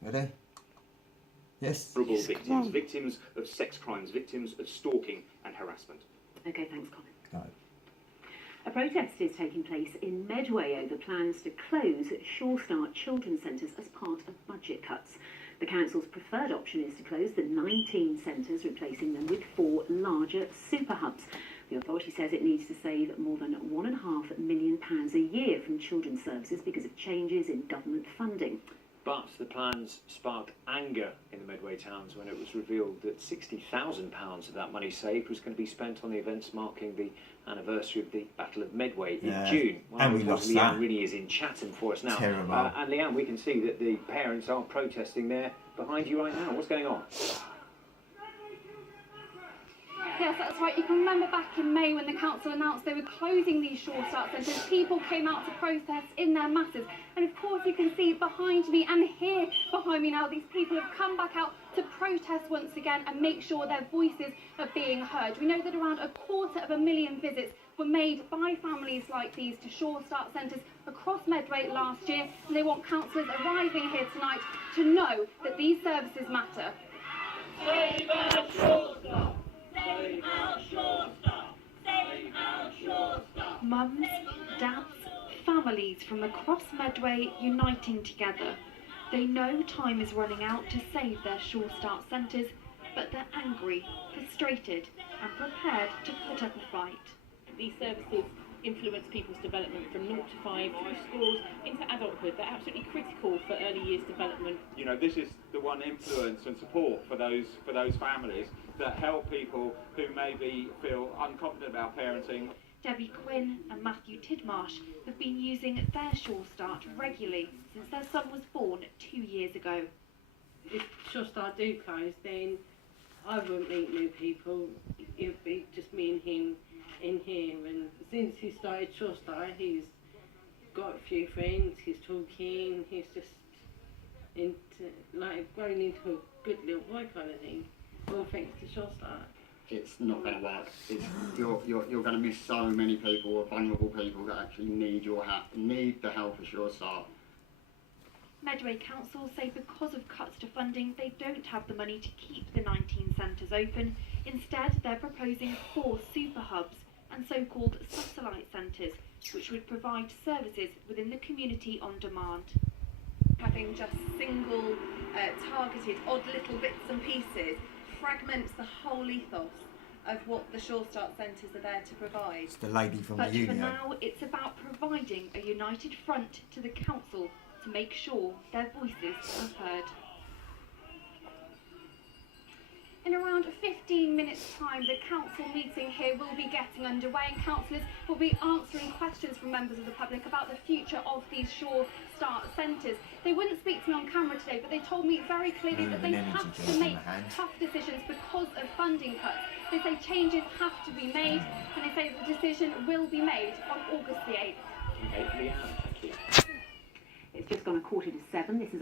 Ready? Yes. Vulnerable victims of sex crimes, victims of stalking and harassment. Okay, thanks, Colin. No. A protest is taking place in Medway over plans to close Sure Start children's centres as part of budget cuts. The council's preferred option is to close the 19 centres, replacing them with 4 larger super hubs. The authority says it needs to save more than £1.5 million a year from children's services because of changes in government funding. But the plans sparked anger in the Medway towns when it was revealed that £60,000 of that money saved was going to be spent on the events marking the anniversary of the Battle of Medway in June. Well, and we lost Leanne that. Rinnie is in Chatham for us now. Terrible. And Leanne, we can see that the parents are protesting there behind you right now. What's going on? Yes, that's right. You can remember back in May when the council announced they were closing these Sure Start centres, people came out to protest in their masses. And of course you can see behind me and here behind me now, these people have come back out to protest once again and make sure their voices are being heard. We know that around 250,000 visits were made by families like these to Sure Start centres across Medway last year, and they want councillors arriving here tonight to know that these services matter. Save our Sure Start! Save our Sure Start! Save our Sure Start! Mums, dads, families from across Medway uniting together. They know time is running out to save their Sure Start centres, but they're angry, frustrated and prepared to put up a fight. These services influence people's development from 0 to 5 through schools into adulthood. They're absolutely critical for early years development. You know, this is the one influence and support for those families that help people who maybe feel unconfident about parenting. Debbie Quinn and Matthew Tidmarsh have been using their Sure Start regularly since their son was born 2 years ago. If Sure Start do close, then I won't meet new people. It'll be just me and him in here. And since he started Sure Start, he's got a few friends, he's talking, he's just grown into a good little boy kind of thing. All thanks to Sure Start. It's not going to work. You're going to miss so many people, vulnerable people that actually need the help of Sure Start. Medway Council say because of cuts to funding, they don't have the money to keep the 19 centres open. Instead, they're proposing 4 super hubs and so-called satellite centres, which would provide services within the community on demand. Having just single, targeted, odd little bits and pieces fragments the whole ethos of what the Sure Start centres are there to provide. It's the lady from but the union. For now, it's about providing a united front to the council to make sure their voices are heard. In around 15 minutes' time, the council meeting here will be getting underway and councillors will be answering questions from members of the public about the future of these Sure Start centres. They wouldn't speak to me on camera today, but they told me very clearly that they have to make tough decisions because of funding cuts. They say changes have to be made, and they say the decision will be made on August the 8th. Okay, Leanne, thank you. It's just gone 6:45. This is